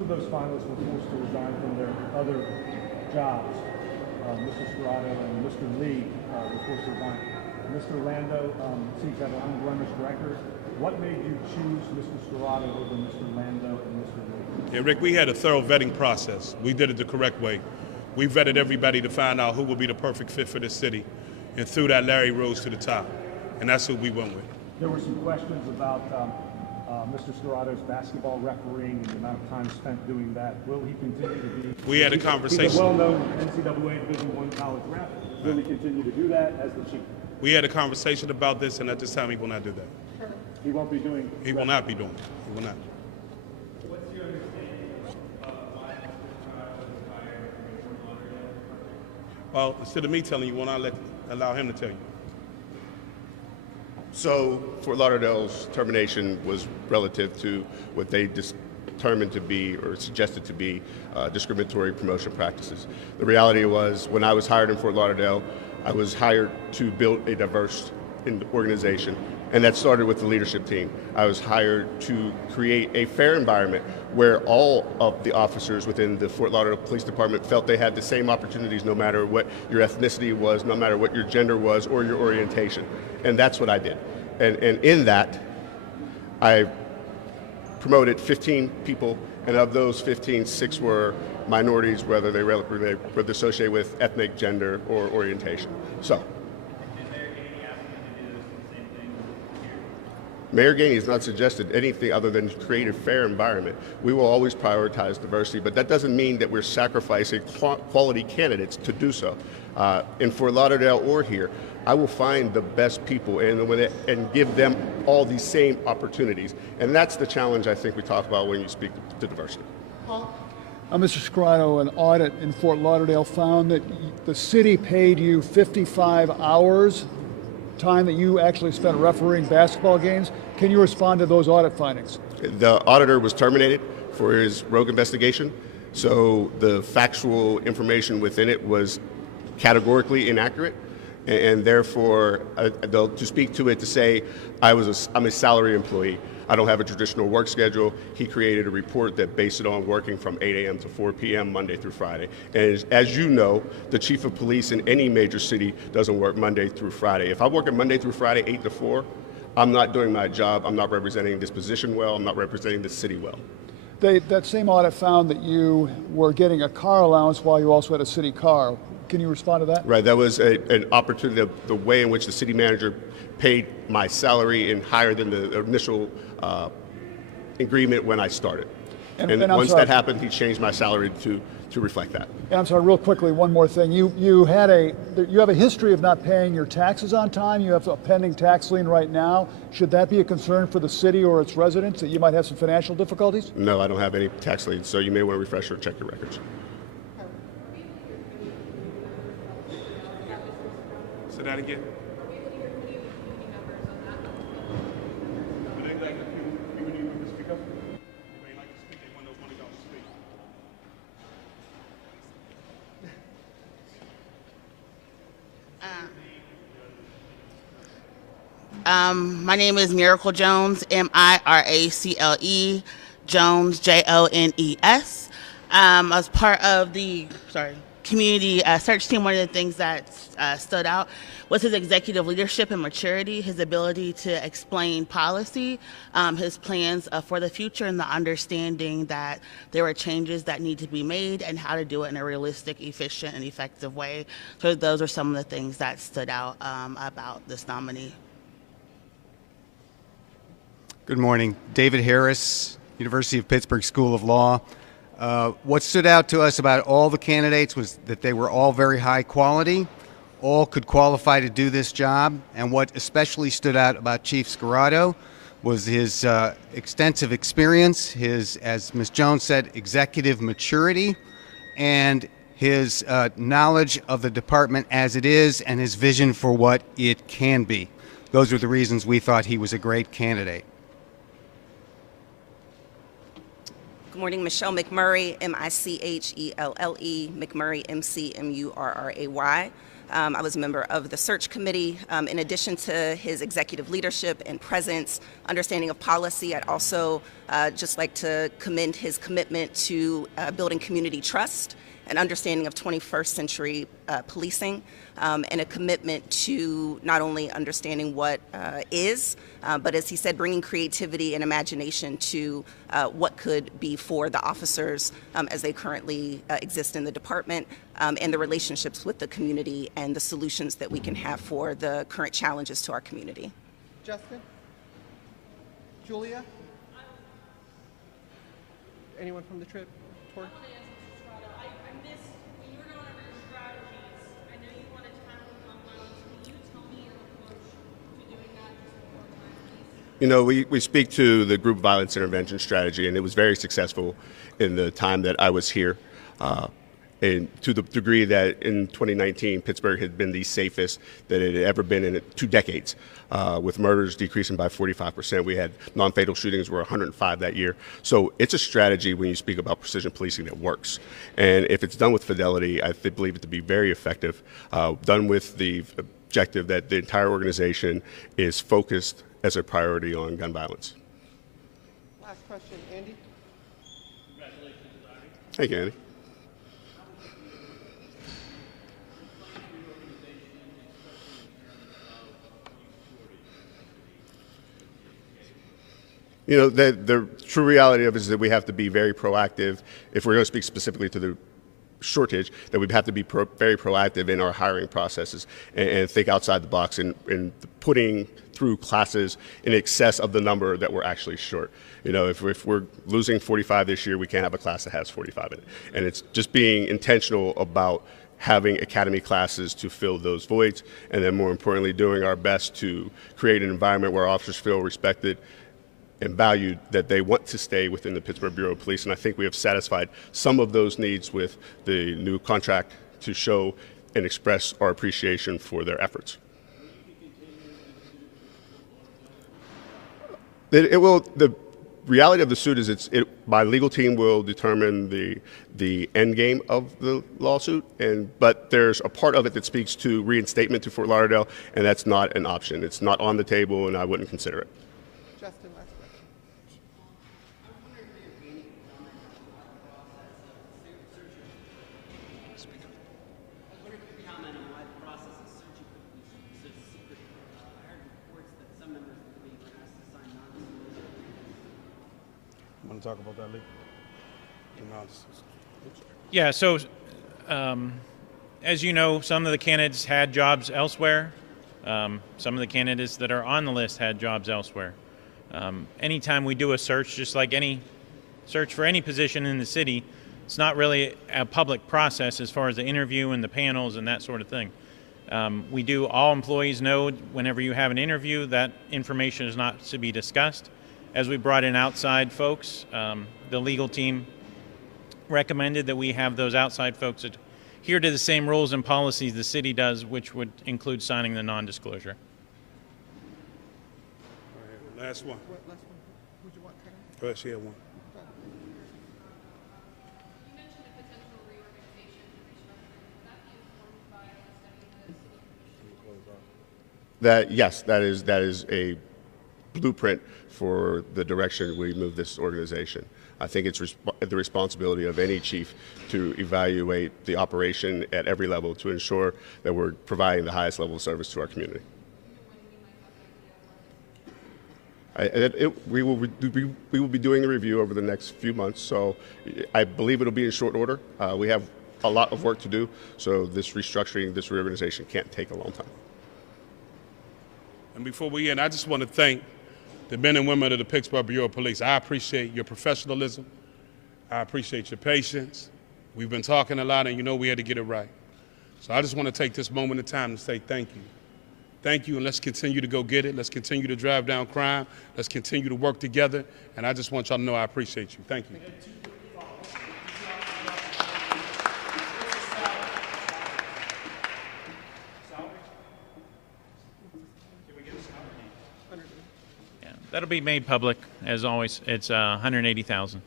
Those finalists were forced to resign from their other jobs. Mr. Scarrato and Mr. Lee were forced to resign. Mr. Lando seems to have an unblemished record. What made you choose Mr. Scarrato over Mr. Lando and Mr. Lee? Yeah, Rick, we had a thorough vetting process. We did it the correct way. We vetted everybody to find out who would be the perfect fit for this city. And through that, Larry rose to the top. And that's who we went with. There were some questions about Mr. Scarrato's basketball refereeing and the amount of time spent doing that. Will he continue to be? We had a conversation. He's a well-known NCAA Division I college ref. Will he continue to do that as the chief? We had a conversation about this, and at this time, he will not do that. He won't be doing. He will not be doing it. He will not. What's your understanding of why Mr. Scarrato was fired from Fort Lauderdale? Well, instead of me telling you, why not allow him to tell you? So Fort Lauderdale's termination was relative to what they determined to be or suggested to be discriminatory promotion practices. The reality was, when I was hired in Fort Lauderdale, I was hired to build a diverse organization, and that started with the leadership team. I was hired to create a fair environment where all of the officers within the Fort Lauderdale Police Department felt they had the same opportunities no matter what your ethnicity was, no matter what your gender was or your orientation. And that's what I did. And in that, I promoted 15 people, and of those 15, 6 were minorities, whether they were associated with ethnic, gender, or orientation. So, Mayor Gainey has not suggested anything other than create a fair environment. We will always prioritize diversity, but that doesn't mean that we're sacrificing quality candidates to do so. In Fort Lauderdale or here, I will find the best people and give them all these same opportunities. And that's the challenge I think we talk about when you speak to diversity. Mr. Scarrato, an audit in Fort Lauderdale found that the city paid you 55 hours, time that you actually spent refereeing basketball games. Can you respond to those audit findings? The auditor was terminated for his rogue investigation, so the factual information within it was categorically inaccurate, and therefore, to speak to it, to say I'm a salary employee, I don't have a traditional work schedule. He created a report that based it on working from 8 a.m. to 4 p.m. Monday through Friday. And as you know, the chief of police in any major city doesn't work Monday through Friday. If I work Monday through Friday, 8 to 4, I'm not doing my job. I'm not representing this position well. I'm not representing the city well. That same audit found that you were getting a car allowance while you also had a city car. Can you respond to that? Right, that was an opportunity, the way in which the city manager paid my salary and higher than the initial agreement when I started. And once that happened, he changed my salary to reflect that. And I'm sorry, real quickly, one more thing. You have a history of not paying your taxes on time. You have a pending tax lien right now. Should that be a concern for the city or its residents, that you might have some financial difficulties? No, I don't have any tax liens, so you may want to refresh or check your records. Say that again. My name is Miracle Jones, M-I-R-A-C-L-E, Jones, J-O-N-E-S. As part of the community search team, one of the things that stood out was his executive leadership and maturity, his ability to explain policy, his plans for the future, and the understanding that there are changes that need to be made and how to do it in a realistic, efficient, and effective way. So those are some of the things that stood out about this nominee. Good morning. David Harris, University of Pittsburgh School of Law. What stood out to us about all the candidates was that they were all very high quality, all could qualify to do this job, and what especially stood out about Chief Scarrato was his extensive experience, his, as Ms. Jones said, executive maturity, and his knowledge of the department as it is and his vision for what it can be. Those are the reasons we thought he was a great candidate. Good morning, Michelle McMurray, M-I-C-H-E-L-L-E, McMurray, M-C-M-U-R-R-A-Y. I was a member of the search committee. In addition to his executive leadership and presence, understanding of policy, I'd also just like to commend his commitment to building community trust, an understanding of 21st century policing, and a commitment to not only understanding what is, but as he said, bringing creativity and imagination to what could be for the officers as they currently exist in the department, and the relationships with the community and the solutions that we can have for the current challenges to our community. Justin? Julia? Anyone from the trip? Tori? You know, we speak to the group violence intervention strategy, and it was very successful in the time that I was here. And to the degree that in 2019, Pittsburgh had been the safest that it had ever been in 2 decades, with murders decreasing by 45%. We had non-fatal shootings were 105 that year. So it's a strategy when you speak about precision policing that works. And if it's done with fidelity, I believe it to be very effective, done with the objective that the entire organization is focused as a priority on gun violence. Last question, Andy? Congratulations, Larry. Thank you, Andy. You know, the true reality of it is that we have to be very proactive. If we're going to speak specifically to the shortage, that we have to be very proactive in our hiring processes and think outside the box and putting through classes in excess of the number that we're actually short. You know, if we're losing 45 this year, we can't have a class that has 45 in it. And it's just being intentional about having academy classes to fill those voids, and then more importantly, doing our best to create an environment where officers feel respected and valued, that they want to stay within the Pittsburgh Bureau of Police. And I think we have satisfied some of those needs with the new contract to show and express our appreciation for their efforts. The reality of the suit is my legal team will determine the end game of the lawsuit, but there's a part of it that speaks to reinstatement to Fort Lauderdale, and that's not an option. It's not on the table, and I wouldn't consider it. Justin, last question. Want to talk about that, Lee? Yeah, so as you know, some of the candidates had jobs elsewhere. Some of the candidates that are on the list had jobs elsewhere. Anytime we do a search, just like any search for any position in the city, it's not really a public process as far as the interview and the panels and that sort of thing. All employees know whenever you have an interview, that information is not to be discussed. As we brought in outside folks, the legal team recommended that we have those outside folks adhere to the same rules and policies the city does, which would include signing the non-disclosure. All right, last one. What last one? Who'd you want, Karen? Go ahead, she had one. You mentioned a potential reorganization and restructuring. Would that be informed by studying the city? Yes, that is a blueprint for the direction we move this organization. I think it's the responsibility of any chief to evaluate the operation at every level to ensure that we're providing the highest level of service to our community. We will be doing a review over the next few months, so I believe it'll be in short order. We have a lot of work to do, so this restructuring, this reorganization can't take a long time. And before we end, I just want to thank the men and women of the Pittsburgh Bureau of Police. I appreciate your professionalism. I appreciate your patience. We've been talking a lot, and you know we had to get it right. So I just want to take this moment of time to say thank you. Thank you, and let's continue to go get it. Let's continue to drive down crime. Let's continue to work together. And I just want y'all to know I appreciate you. Thank you. Yeah, that'll be made public, as always. It's $180,000.